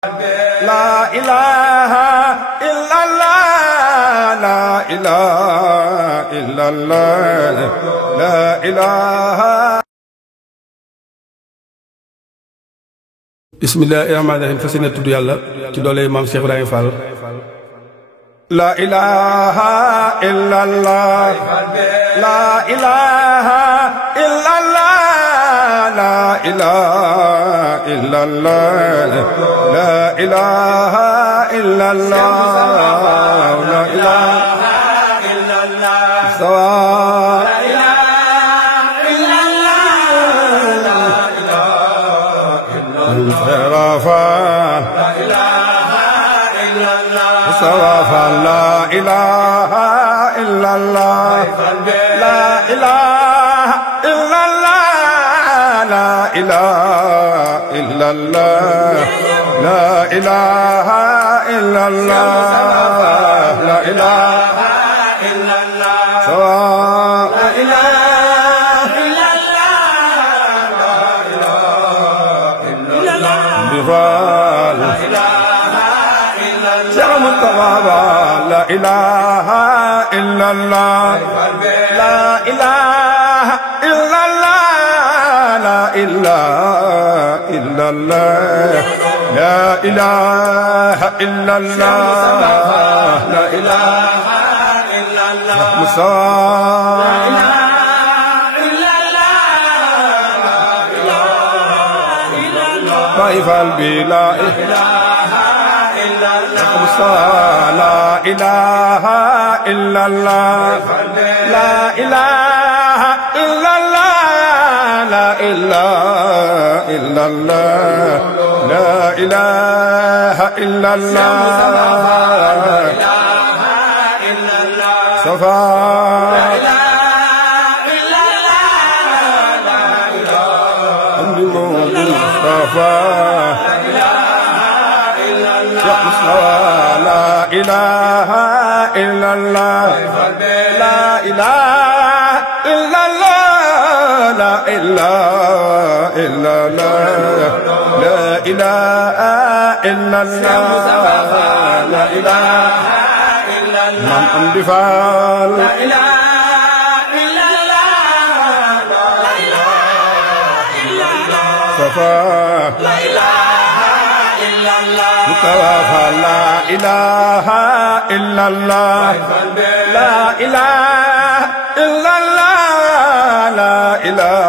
لا إله إلا الله لا إله إلا الله لا إله. bismillaahi rahmaani rahiim fas yéene tudd yàlla ci doole maam Cheikh Ibrahima Fall. la ilaha illallah la ilaha illallah la ilaha illallah la ilaha illallah la ilaha illallah sawa صوافا لا إله إلا الله لا إله إلا الله لا إله إلا الله لا إله إلا الله لا إله إلا الله سواء لا إله إلا الله لا إله إلا الله لا إله إلا الله لا إله إلا الله لا إله إلا الله لا إله إلا الله لا إله إلا الله مصاب لا إله إلا الله طيف البلا لا إله إلا الله لا إله إلا الله لا إله إلا الله لا إله إلا الله صفا لا إله إلا الله مصطفى لا إله إلا الله لا إله إلا الله لا إله إلا الله لا إله إلا الله لا إله إلا الله من أمدفال لا إله إلا الله لا إله إلا الله صفا لا إله متوافى لا إله إلا الله لا إله إلا الله لا إله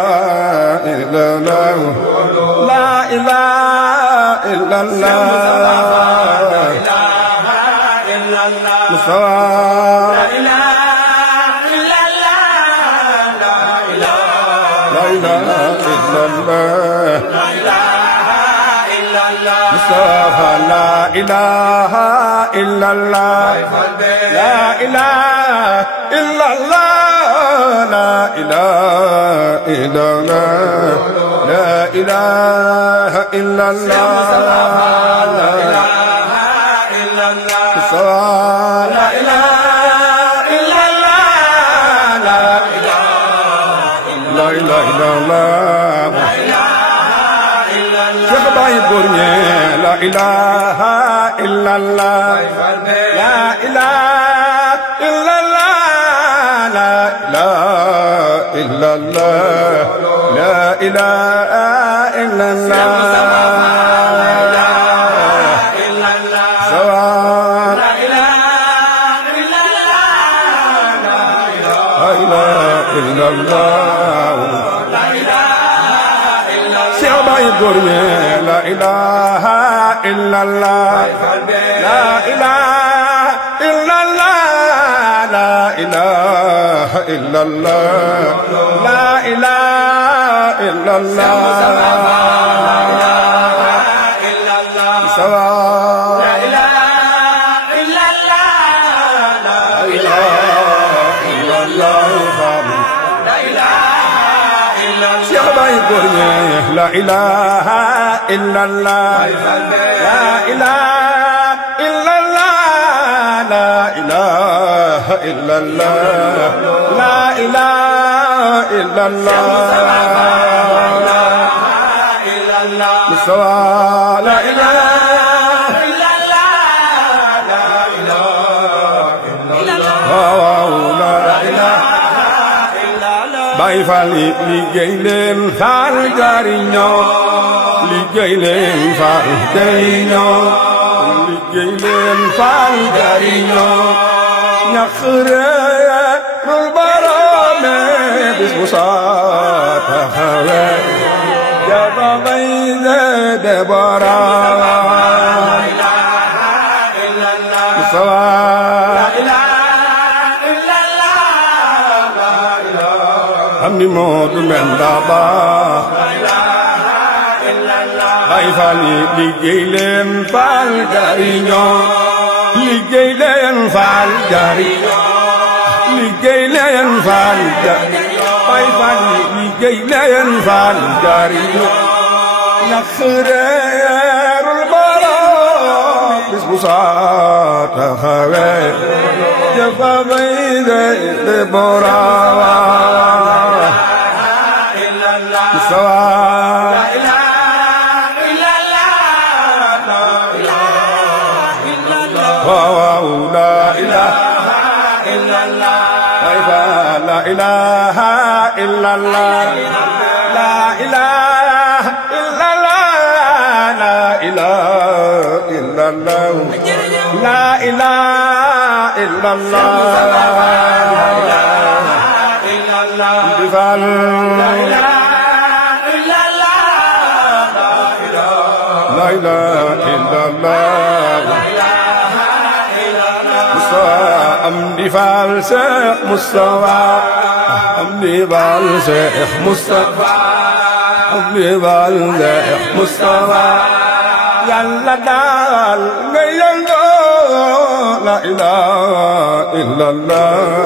إلا الله لا إله إلا الله مصطفى لا إله إلا الله لا إله إلا الله مصطفى لا إله إلا الله لا إله إلا الله لا إله إلا الله لا إله إلا الله لا إله إلا الله لا إله إلا الله لا إله إلا الله لا إله إلا الله لا إله إلا الله لا إله إلا الله لا إله إلا الله سواء لا إله إلا الله لا إله إلا الله لا إله إلا الله لا إله إلا الله لا إله إلا الله لا إله إلا الله سواء لا إله إلا الله لا إله إلا الله لا إله إلا الله لا إله إلا الله لا إله إلا الله لا إله إلا الله مصطفى لا إله fali liggéey leen faal jariñoo liggéey leen faal jariñoo liggéey leen faal jariñoo ñax reerul boroome bis bu saa taxawe jaba bay de boroom musawa am ni Moodu Mbenda Ba Baay Faal yi liggéey leen faal jariñoo liggéey leen faal jariñoo liggéey leen faal jariñoo Baay Faal yi liggéey leen faal jariñoo ñax reerul boroom bis bu saa taxawe jëfa bay de boroom musawa waaw la ilaha illallah Baay Faal la ilaha illallah la ilaha illallah la ilaha illallah la ilaha illallah Baay Faal la ilaha illallah Amdi Faal Seex Mustafa Amdi Faal Seex Mustafa Amdi Faal Seex Mustafa Yàlla daal nga yëngoo la ilaha illallah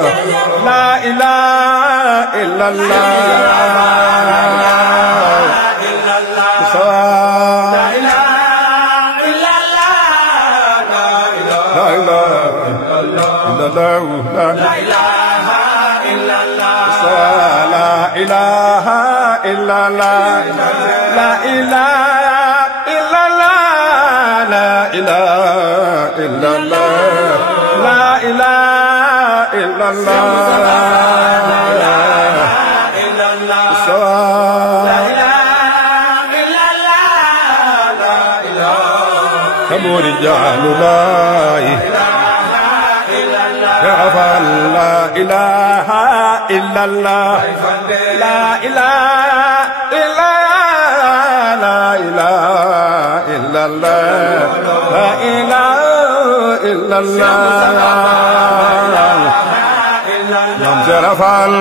la ilaha illallah la ilaha illallah la ilaha illallah la ilaha illallah la ilaha illallah la ilaha illallah kaburi jaalulaay la ilaha illallah la ilaha illallah la ilaha illallah la ilaha illallah Maam Seera Faal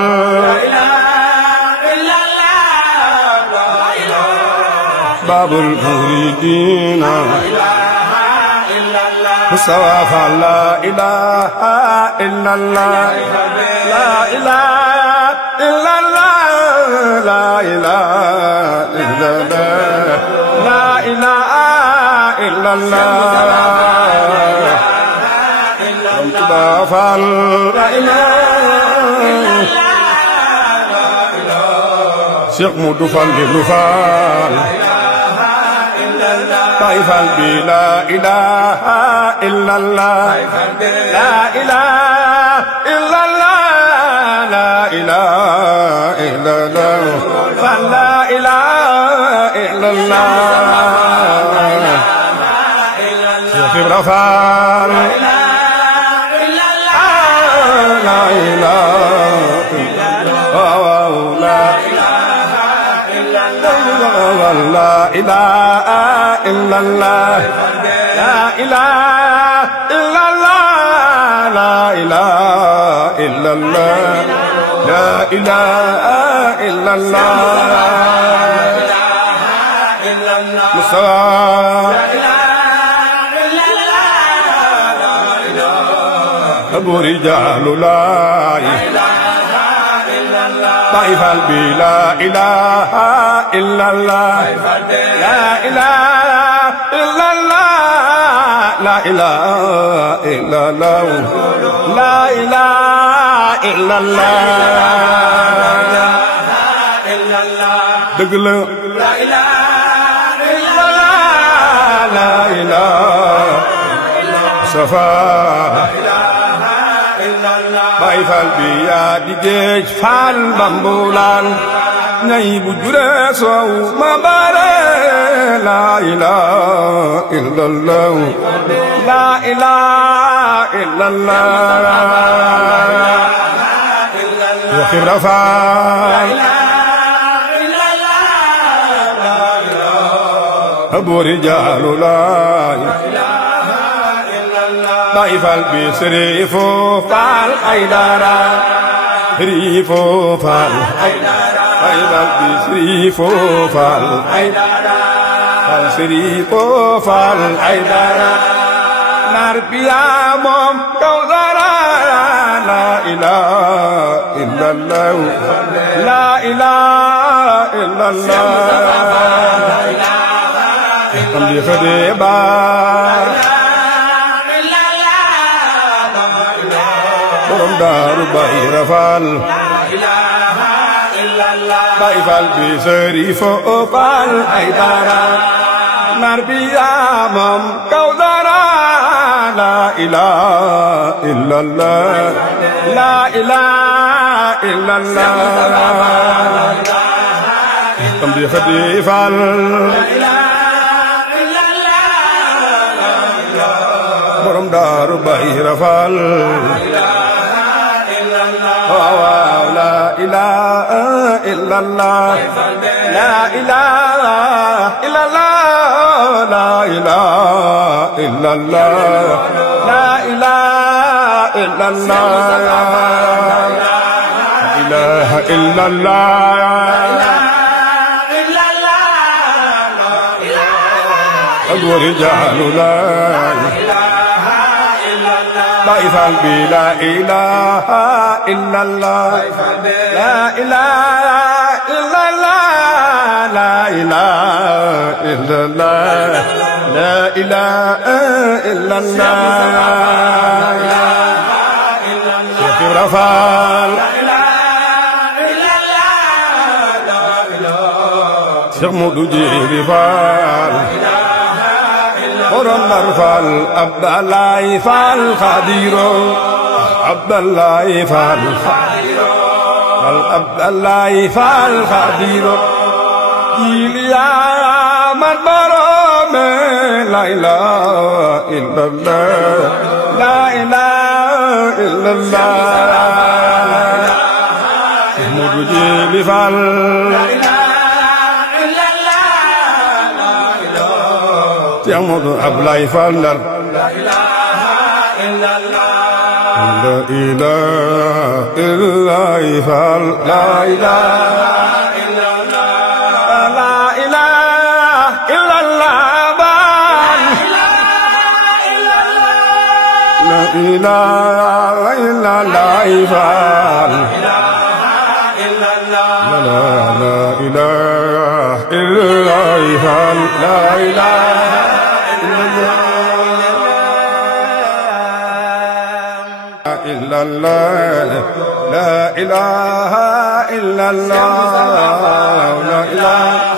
babul muridina Mustafa Faal la ilaha illallah la ilaha illallah la ilaha illallah la ilaha illallah Mustafa Faal la ilaha Cheikh Modou Fall Ibnu Faal Baay Faal bi la ilaha illallah la ilaha illallah la ilaha illallah la ilaha illallah Cheikh Ibra Faal la ilaha la ilaha illallah la ilaha illallah la ilaha illallah la ilaha illallah Mustafa Abu Rijaalulaay Baay Faal bi la ilaha illallah la ilaha illallah la ilaha illallah la ilaha illallah dëgg la la ilaha illallah la ilaha Mustafa Baay Faal bi yaa di géej faal bambulaan ñay bu jure soow ma bare la ilaha illallah la ilaha illallah wa xibra faal abu rijaalu laay Baay Faal bi Sëriifo Faal Aydara Sëriifo Faal Aydara Baay Faal bi Sëriifo Faal Aydara Faal Sëriifo Faal Aydara naar bi yaa moom Kawsara la ilaha illallah la ilaha illallah am di xade ba borom daaru Bayra Faal Baay Faal bi Sëriifo Faal Aydara naar bi yaa moom Kawsara la ilaha illallah la ilaha illallah am di xadi Faal borom daaru Bayra Faal waaw la ilaha illallah la ilaha illallah la ilaha illallah la ilaha illallah la ilaha illallah abu rijaalu laay Baay Faal bi la ilaha illallah la ilaha illallah la ilaha illallah la ilaha illallah ya xibra faal Cheikh Modou Djibi Faal borom Ndar Faal Abdalaay Faal Xaadiro Abdalaay Faal Abdalaay Faal Xaadiro Iliya man barome la ilaha illallah la ilaha illallah Modou Djibi Faal Cheikh Modou Ablaay Faal Ndar la ilaha illallah la ilaha illallah Faal la ilaha illallah la ilaha illallah Faal la ilaha illallah Faal la ilaha illallah Faal la ilaha illallah la ilaha illallah la ilaha